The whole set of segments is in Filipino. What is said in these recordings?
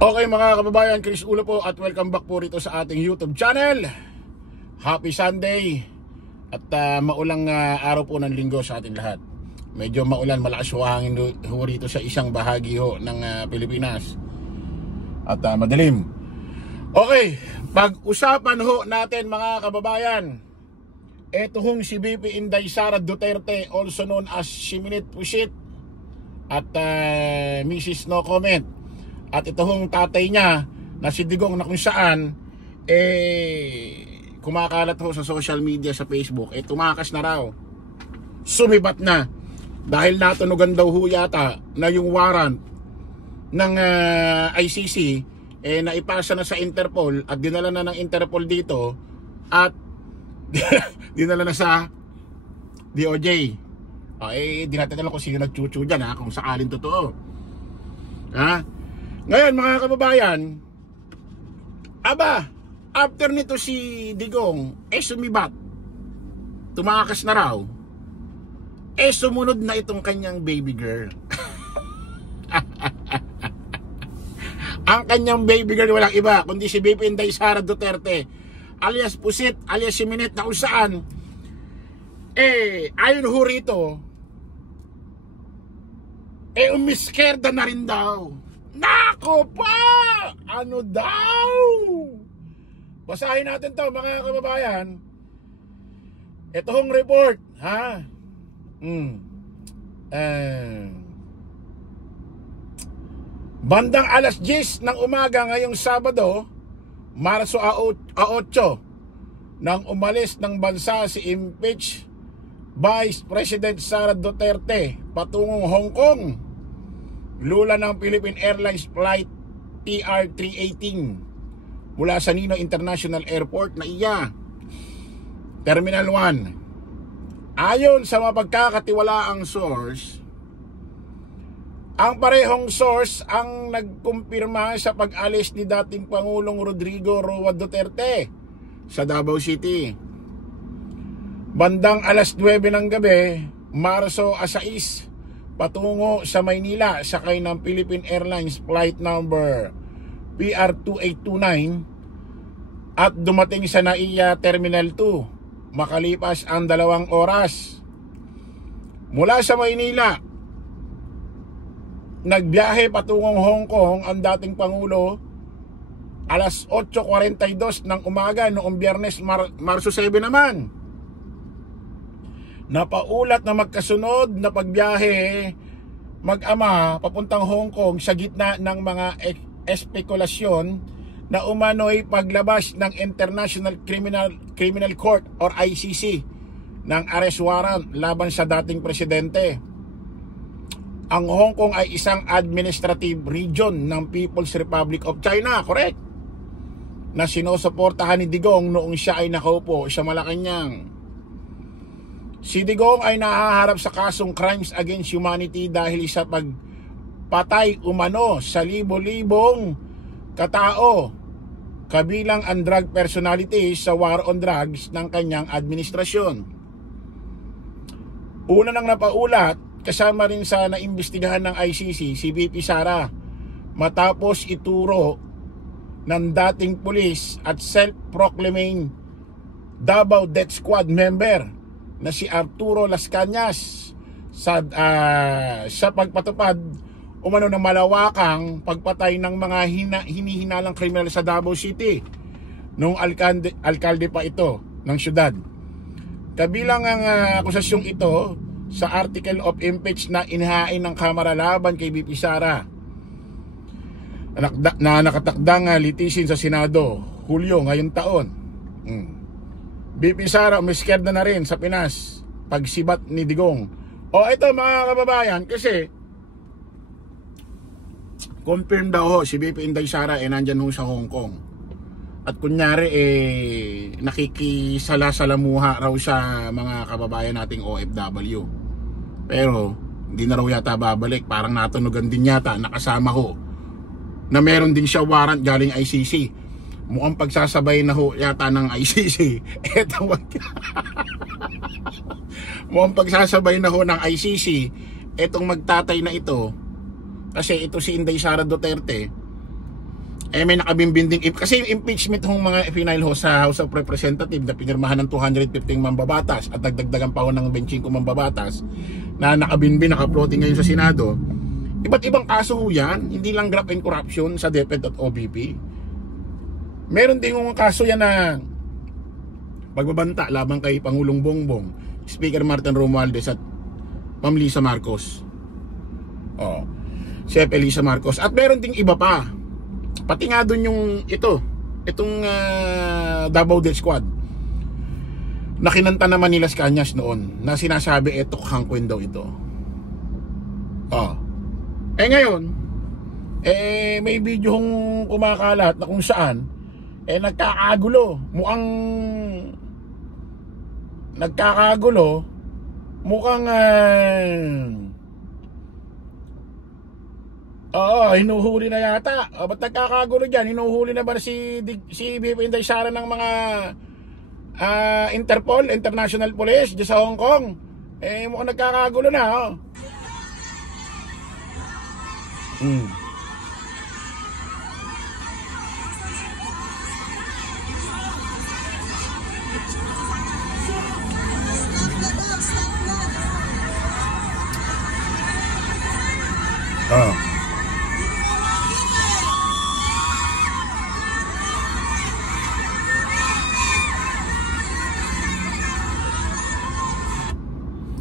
Okay mga kababayan, Chris Ulo po at welcome back po rito sa ating YouTube channel. Happy Sunday at maulang araw po ng linggo sa ating lahat. Medyo maulan, malakas ho hangin ho rito sa isang bahagi ho ng Pilipinas at madilim. Okay, pag-usapan ho natin mga kababayan, eto hong si VP Inday Sara Duterte, also known as Siminit Pusit at Mrs. No Comment. At ito hong tatay niya na si Digong na kung saan kumakalat ho sa social media, sa Facebook, tumakas na raw, sumibat na dahil natunugan daw ho yata na yung warrant ng ICC naipasa na sa Interpol at dinala na ng Interpol dito at dinala na sa DOJ. Di natin alam kung sino nagchuchu dyan, kung sakaling totoo. Ngayon mga kababayan, after nito si Digong sumibat, tumakas na raw, sumunod na itong kanyang baby girl. Ang kanyang baby girl walang iba kundi si VP Inday Sara Duterte alias Pusit, alias Siminit, na kung saan ayon ho rito umiskerda na rin daw. Nako pa! Ano daw? Basahin natin to mga kababayan. Ito hong report, bandang alas 10 ng umaga ngayong Sabado, Marso 8, nang umalis ng bansa si impeached Vice President Sara Duterte patungong Hong Kong, lula ng Philippine Airlines Flight TR-318 mula sa Ninoy International Airport na iya, Terminal 1. Ayon sa mapagkakatiwalaang source, ang parehong source ang nagkumpirma sa pag-alis ni dating Pangulong Rodrigo Roa Duterte sa Davao City. Bandang alas 9 ng gabi, Marso 6, patungo sa Maynila sakay ng Philippine Airlines flight number PR2829 at dumating sa NAIA Terminal 2 makalipas ang 2 oras. Mula sa Maynila, nagbiyahe patungong Hong Kong ang dating Pangulo alas 8:42 ng umaga noong Biyernes, Marso 7 naman. Napaulat na magkasunod na pagbiyahe mag-ama papuntang Hong Kong sa gitna ng mga espekulasyon na umano'y paglabas ng International Criminal Court or ICC ng arrest warrant laban sa dating presidente. Ang Hong Kong ay isang administrative region ng People's Republic of China, correct? Na sinusuportahan ni Digong noong siya ay nakaupo sa Malacanang. Si Digong ay nahaharap sa kasong crimes against humanity dahil sa pagpatay umano sa libo-libong katao, kabilang ang drug personalities sa war on drugs ng kanyang administrasyon. Una nang napaulat, kasama rin sa naimbestigahan ng ICC si VP Sara matapos ituro ng dating pulis at self-proclaimed Davao Death Squad member na si Arturo Las Cañas sa pagpatupad umano ng malawakang pagpatay ng mga hinihinalang kriminal sa Davao City noong alkalde pa ito ng syudad. Kabilang ang akusasyong ito sa article of impeach na inihain ng Kamara laban kay VP Sara na nakatakdang litisin sa Senado Hulyo ngayong taon. VP Sara umiskerda na rin sa Pinas pagsibat ni Digong. Ito mga kababayan, kasi confirm daw si VP Inday Sara nandyan sa Hong Kong. At kunyari nakikisala-salamuha raw sa mga kababayan nating OFW. Pero hindi na raw yata babalik, parang natunugan din yata, nakasama ho na meron din siya warrant galing ICC. Mukhang pagsasabay na ho yata ng ICC. Mukhang pagsasabay na ho ng ICC etong magtatay na ito, kasi ito si Inday Sara Duterte may nakabimbinding kasi yung impeachment ng mga final ho sa House of Representatives na pinirmahan ng 215 mambabatas at dagdagdagan pa ho ng 25 mambabatas na nakabinbin, naka-floating ngayon sa Senado. Iba't ibang kaso ho yan, hindi lang graft and corruption sa DepEd at OBP. Meron din yung kaso yan na pagbabanta laban kay Pangulong Bongbong, Speaker Martin Romualdez at Ma'am Lisa Marcos. Chef Elisa Marcos. At meron ding iba pa. Pati nga dun yung itong Davao Death Squad na kinanta naman nila Cañas noon na sinasabi hangkwen daw ito. Ngayon may video hong kumakalat na kung saan nagkakagulo, mukhang hinuhuli na yata. Ba't nagkakagulo dyan? Hinuhuli na ba si BP Inday Sara ng mga Interpol, International Police dyan sa Hong Kong? Mukhang nagkakagulo na.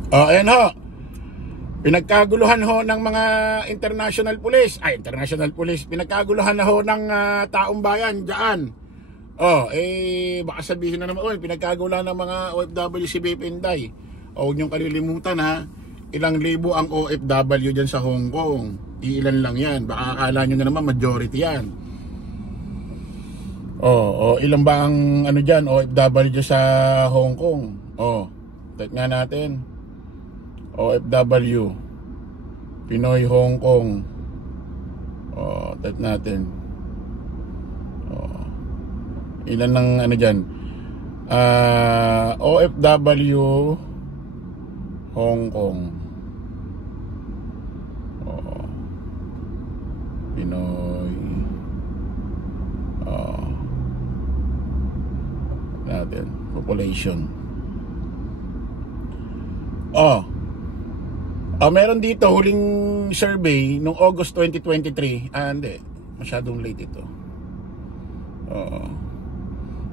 Ayan ho. Pinagkaguluhan ho ng mga international police. Pinagkaguluhan na ho ng taong bayan dyan. Baka sabihin na naman, pinagkaguluhan ng mga OFW si BP Inday. Huwag niyong kalilimutan ha. Ilang libo ang OFW dyan sa Hong Kong. Ilan lang yan. Baka akala nyo na naman majority yan. Ilan ba ang dyan, OFW dyan sa Hong Kong? Tignan nga natin. OFW Pinoy Hong Kong. Tignan natin. Ilan ng dyan? OFW Hong Kong. Pinoy natin population. Meron dito huling survey nung August 2023. Hindi, masyadong late ito.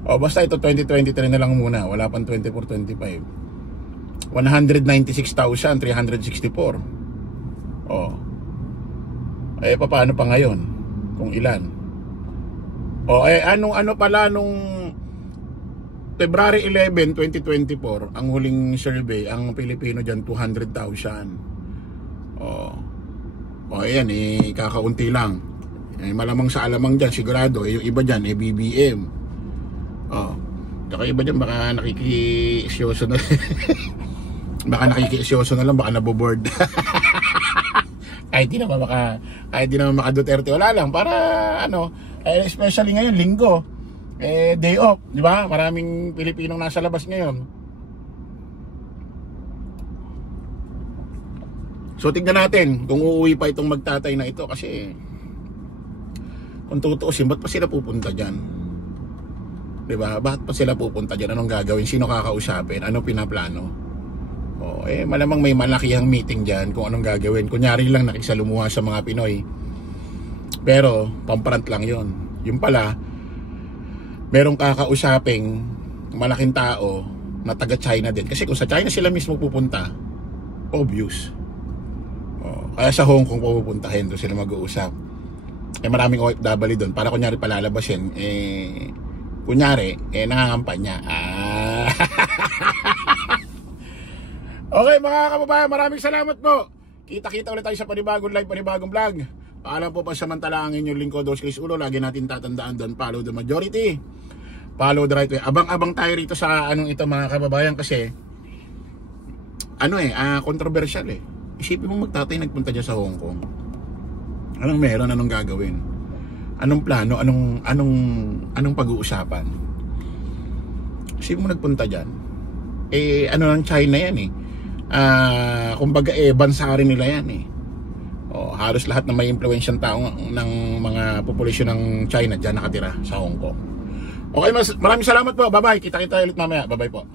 Basta ito 2023 na lang muna, wala pang 24-25. 196,364. Paano pa ngayon? Kung ilan? Ano pala nung February 11, 2024, ang huling survey, ang Pilipino dyan 200,000. Ayan, kakaunti lang. Malamang sa alamang dyan, sigurado, yung iba dyan, BBM. Tsaka iba dyan, baka nakikiisyoso na. Baka nakikiisyoso na lang, baka naboboard. Kahit di naman maka Duterte, wala lang. Para, especially ngayon, linggo, day off, di ba? Maraming Pilipinong nasa labas ngayon. So tignan natin kung uuwi pa itong magtatay na ito, kasi kung tutuusin, ba't pa sila pupunta dyan? Diba? Bakit pa sila pupunta dyan? Anong gagawin? Sino kakausapin? Ano pinaplano? Malamang may malakihang meeting dyan kung anong gagawin. Kunyari lang nakisalumuha sa mga Pinoy. Pero pamparant lang yon. Yung pala, merong kakausaping malaking tao na taga China din. Kasi kung sa China sila mismo pupunta, obvious. Kaya sa Hong Kong pupuntahin, doon sila mag-uusap. Maraming OFW doon. Para kunyari palalabasin, nangangampanya. Okay mga kababayan, maraming salamat po. Kita-kita ulit tayo sa panibagong live, panibagong vlog. Paalam po pa samantala ang inyong lingkod, Dos Chris Ulo. Lagi natin tatandaan doon, follow the majority, follow the right way. Abang-abang tayo rito sa ito mga kababayan, kasi controversial Isipin mo magtatay nagpunta dyan sa Hong Kong. Anong meron? Anong gagawin? Anong plano? Anong pag-uusapan? Isipin mo nagpunta dyan. Ng China yan kumbaga bansa rin nila yan Halos lahat ng may impluwensyang tao ng mga populasyon ng China diyan nakatira sa Hong Kong. Okay, maraming salamat po. Bye-bye. Kita-kita ulit mamaya. Bye-bye po.